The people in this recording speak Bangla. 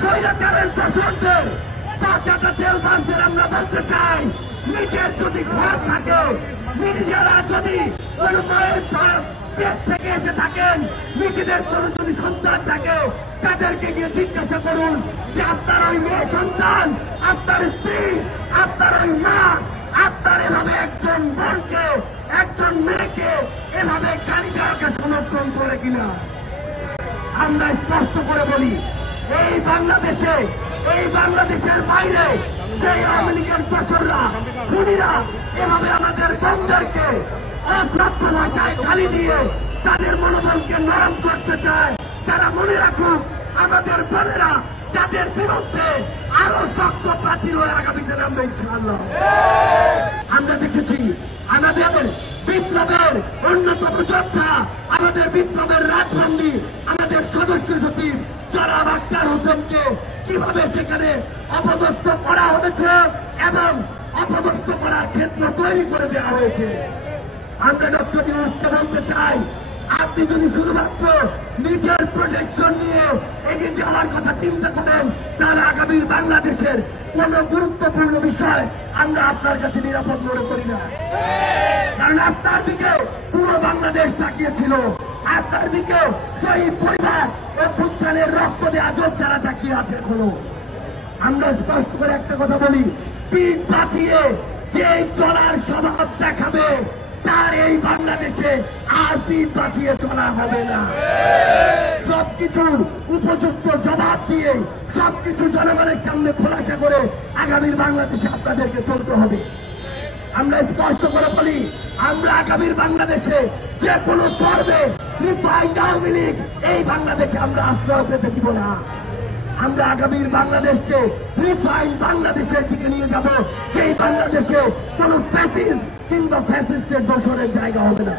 স্বৈরাচারের দোষরদের পাঁচাটা তেলবানদের আমরা বলতে চাই, নিজের যদি ঘর থাকে, নিজেরা যদি কোনো মায়ের পেট থেকে এসে থাকেন, নিজেদের কোনো যদি সন্তান থাকে, তাদেরকে গিয়ে জিজ্ঞাসা করুন যে আপনার ওই মেয়ে সন্তান, আপনার স্ত্রী, আপনার ওই মা, আপনার এভাবে একজন বোনকে, একজন মেয়েকে এভাবে গাড়ি দেওয়াকে সমর্থন করে কিনা। আমরা স্পষ্ট করে বলি, এই বাংলাদেশের বাইরে সেই আওয়ামী লীগের দোসররা, খুনিরা এভাবে আমাদের সন্তানকে অশ্রাব্য ভাষায় গালি দিয়ে তাদের মনোবলকে নরম করতে চায়। তারা মনে রাখুক, আমাদের বোনেরা তাদের বিরুদ্ধে আরো শক্ত প্রাচীর হয়ে আগামীতে নামবে ইনশাআল্লাহ। আমরা দেখেছি আমাদের বিপ্লবের অন্যতম যোদ্ধা, আমাদের বিপ্লবের রাজবন্দী, আমাদের সদস্য সচিব জনাব আক্তার হোসেনকে কিভাবে সেখানে অপদস্থ করা হয়েছে এবং অপদস্থ করার ক্ষেত্র তৈরি করে দেওয়া হয়েছে। আমরা ডক্টর ইউনূসকে বলতে চাই, আপনি যদি শুধুমাত্র নিজের প্রোটেকশন নিয়ে এগিয়ে যাওয়ার কথা চিন্তা করেন, তাহলে আগামীর বাংলাদেশের কোন গুরুত্বপূর্ণ বিষয় আমরা আপনার কাছে নিরাপদ মনে করি না। কারণ আপনার দিকে পুরো বাংলাদেশ তাকিয়েছিল, আপনার দিকে শহীদ পরিবার অভ্যুত্থানের রক্ত দেওয়া যোদ্ধারা তাকিয়ে আছে এখনো। আমরা স্পষ্ট করে একটা কথা বলি, পিঠ বাঁচিয়ে যে চলার স্বভাব দেখাবে, তার এই বাংলাদেশে আর পিঠ বাঁচিয়ে চলা হবে না। সবকিছুর উপযুক্ত জবাব দিয়ে, সবকিছু জনগণের সামনে খোলাসা করে আগামীর বাংলাদেশে আপনাদেরকে চলতে হবে। আমরা স্পষ্ট করে বলি, আমরা আগামীর বাংলাদেশে যে কোনো পর্বে রিফাইন্ড আওয়ামী লীগ এই বাংলাদেশে আমরা আশ্রয় পেতে দিব না। আমরা আগামীর বাংলাদেশকে রিফাইন্ড বাংলাদেশের দিকে নিয়ে যাব, সেই বাংলাদেশে কোন ফ্যাসিস্ট কিংবা ফ্যাসিস্টের দোসরের জায়গা হবে না।